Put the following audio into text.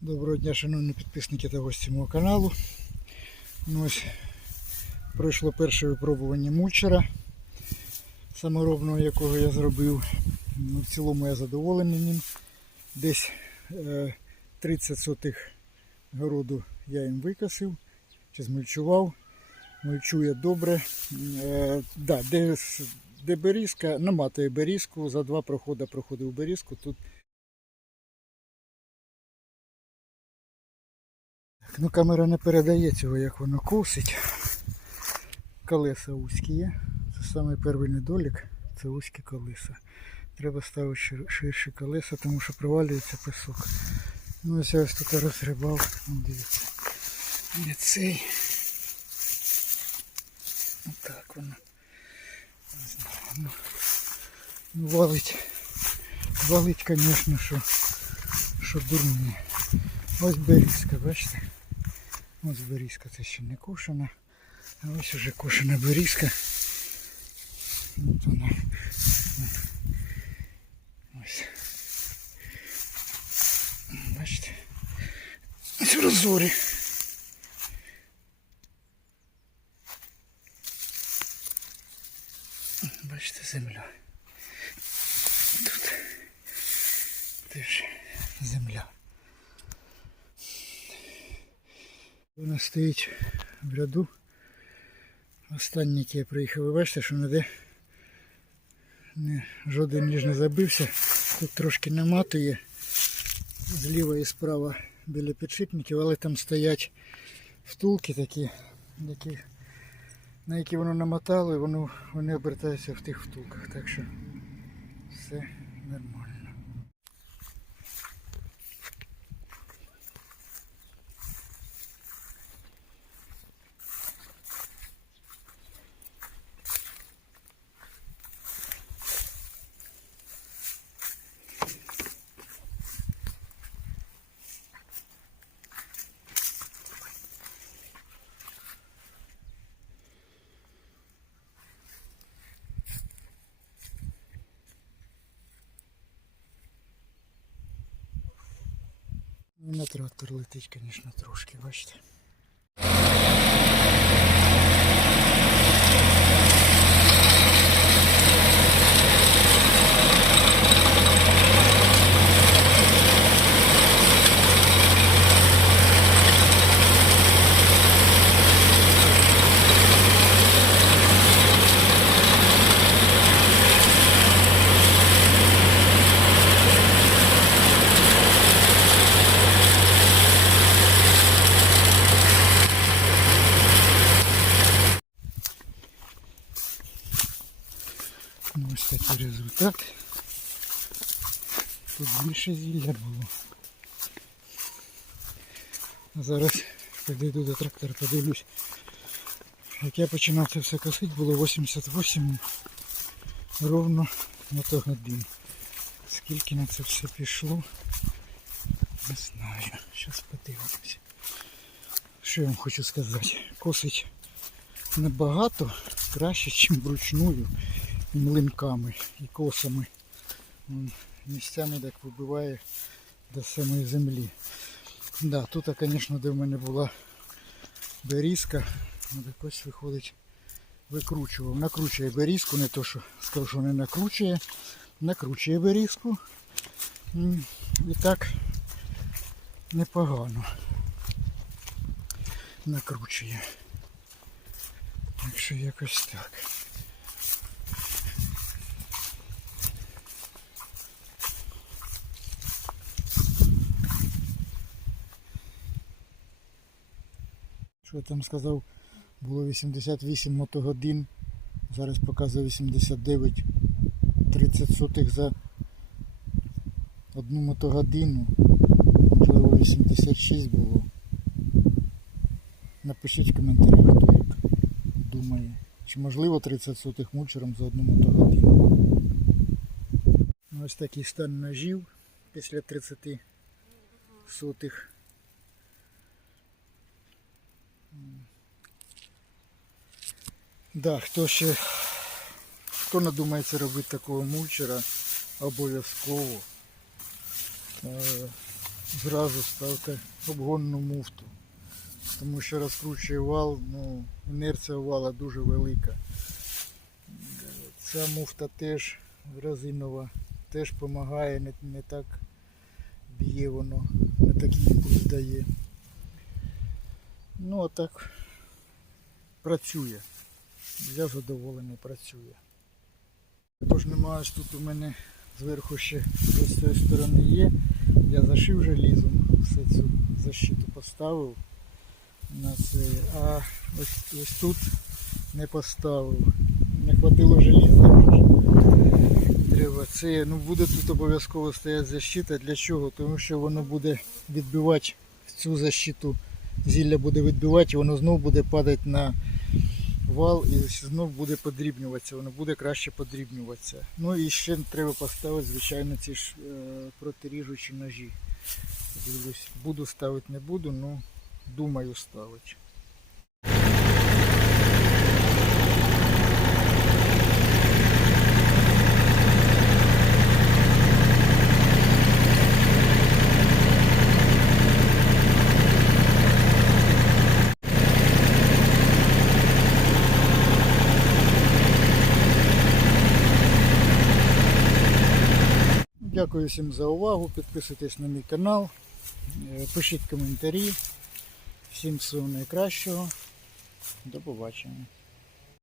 Доброго дня, шановні підписники та гості мого каналу. Ну, ось пройшло перше випробування мульчера, саморобного, якого я зробив. Ну, в цілому я задоволений ним. Десь е, 30 сотих городу я їм викосив чи змульчував. Мульчує добре. Е, да, де, де берізка, наматує берізку, за два проходи проходив берізку. Тут ну камера не передає цього, як воно косить. Колеса вузькі є. Це самий перший недолік, це вузькі колеса. Треба ставити ширші колеса, тому що провалюється пісок. Ну ось я ось тут розгрібав. Вон Дивіться. Де цей. Отак воно. Не знаю. Ну, ну валить. Валить, звісно, що, що дурне. Ось берізка, бачите? Ось берізка, це ще не кошена. А ось уже кошена берізка. От вона. Ось. Бачите? Ось в розорі. Бачите, земля. Тут теж земля. Вона стоїть в ряду. Останній, який я приїхав, ви бачите, що ніде не, жоден ніж не забився. Тут трошки наматує зліва і справа біля підшипників, але там стоять втулки такі, які, на які воно намотало, і воно, вони обертаються в тих втулках. Так що все нормально. І на трактор летить, звісно, трошки, бачите. Ось такий результат. Тут більше зілля було. А зараз підійду до трактора, подивлюсь. Як я починав це все косити, було 88 ровно мотогодин. Скільки на це все пішло, не знаю. Зараз подивимось. Що я вам хочу сказати? Косить набагато краще, ніж вручную млинками і косами. Місцями так вибиває до самої землі. Да, тут, звісно, де в мене була берізка, так ось виходить, викручував. Накручує берізку, не то, що скажу, що не накручує, накручує берізку. І так непогано накручує. Так що якось так. Що я там сказав, було 88 мотогодин, зараз показує 89, 30 сотих за одну мотогодину, можливо 86 було. Напишіть в коментарях, хто як думає. Чи можливо 30 сотих мульчером за одну мотогодину. Ну, Ось такий стан ножів після 30 сотих. Да, хто ще хто надумається робити такого мульчера, обов'язково. Е, зразу ставте обгонну муфту. Тому що розкручує вал, ну, інерція вала дуже велика. Ця муфта теж резинова, теж допомагає, не, не так б'є воно, не такий імпульс дає. Ну а так працює. Я задоволений працює. Також немає ж тут у мене зверху ще з цієї сторони є. Я зашив желізом, все цю защиту поставив на це. А ось, ось тут не поставив. Не хватило желіза. Треба це. Ну буде тут обов'язково стояти защита. Для чого? Тому що воно буде відбивати цю защиту. Зілля буде відбивати, і воно знову буде падати на вал і знов буде подрібнюватися, воно буде краще подрібнюватися. Ну і ще треба поставити, звичайно, ці ж е, протиріжучі ножі. Дивлюсь, буду ставити, не буду, але думаю ставити. Дякую всім за увагу. Підписуйтесь на мій канал, е, пишіть коментарі. Всім всього найкращого. До побачення.